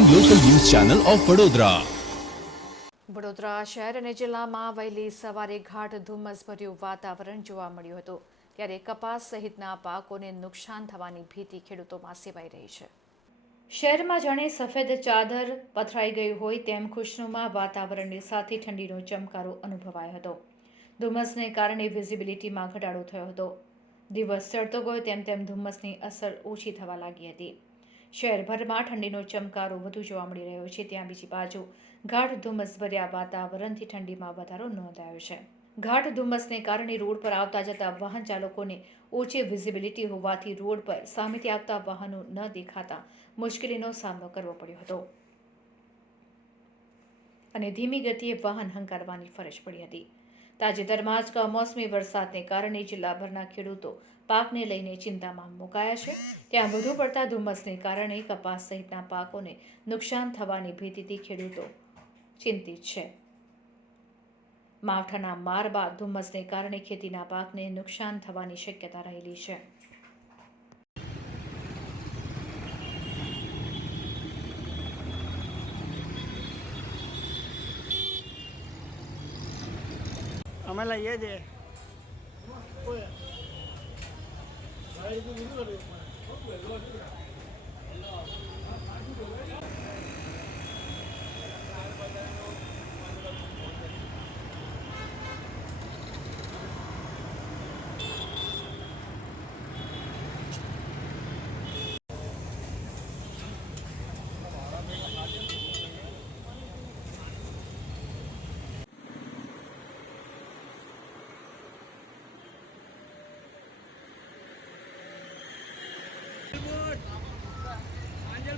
Channel of Vadodara Vadodara શહેર અને જિલ્લામાં વહેલી સવારે ઘાટ ધુમ્મસભર્યું વાતાવરણ જોવા મળ્યું હતું. ત્યારે કપાસ સહિતના પાકોને નુકસાન થવાની ભીતિ ખેડૂતોમાં સેવાઈ રહી છે. શહેરમાં જાણે સફેદ ચાદર પથરાઈ ગઈ હોય તેમ ખુશનુમા વાતાવરણની સાથે ઠંડીનો ચમકારો અનુભવાયો હતો. ધુમ્મસને કારણે વિઝિબિલિટીમાં ઘટાડો થયો હતો. દિવસ ચડતો ગયો તેમ તેમ ધુમ્મસની અસર ઓછી થવા લાગી હતી. શહેરભરમાં ઠંડીનો ચમકારો વધુ જોવા મળી રહ્યો છે. ત્યાં બીજી બાજુ ગાઢ ધુમ્મસભર્યા વાતાવરણથી ઠંડીમાં વધારો નોંધાયો છે. ગાઢ ધુમ્મસને કારણે રોડ પર આવતા જતા વાહન ચાલકોને ઓછી વિઝિબિલિટી હોવાથી રોડ પર સામેથી આવતા વાહનો ન દેખાતા મુશ્કેલીનો સામનો કરવો પડ્યો હતો. અને ધીમી ગતિએ વાહન હંકારવાની ફરજ પડી હતી. તાજેતરમાં જ કમોસમી વરસાદને કારણે જિલ્લાભરના ખેડૂતો પાકને લઈને ચિંતામાં મુકાયા છે. ત્યાં વધુ પડતા ધુમ્મસને કારણે કપાસ સહિતના પાકોને નુકસાન થવાની ભીતિથી ખેડૂતો ચિંતિત છે. માવઠાના માર બાદ ધુમ્મસને કારણે ખેતીના પાકને નુકસાન થવાની શક્યતા રહેલી છે. અમે લઈએ છીએ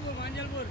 மாஞ்சல்பூர் மாஞ்சல்பூர்